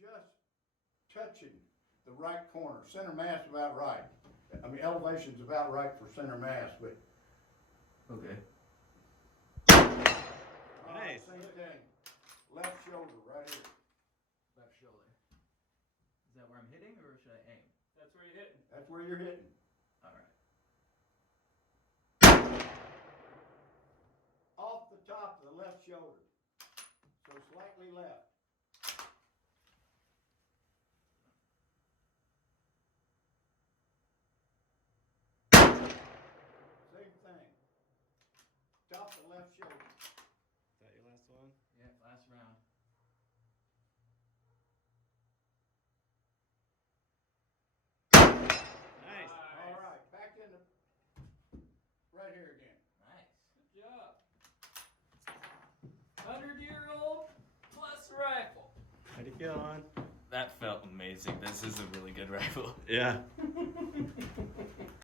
just touching the right corner. Center mass about right. I mean, elevation's about right for center mass, but. Okay. Nice. Same thing. Left shoulder, right here. Left shoulder. Is that where I'm hitting, or should I aim? That's where you're hitting. That's where you're hitting. All right. Off the top of the left shoulder. So slightly left. Same thing. Top of the left shoulder. Is that your last one? Yeah, last round. Nice. All right, back in the, right here again. Nice. Good job. 100-year-old plus rifle. How do you feel, on? That felt amazing. This is a really good rifle. Yeah.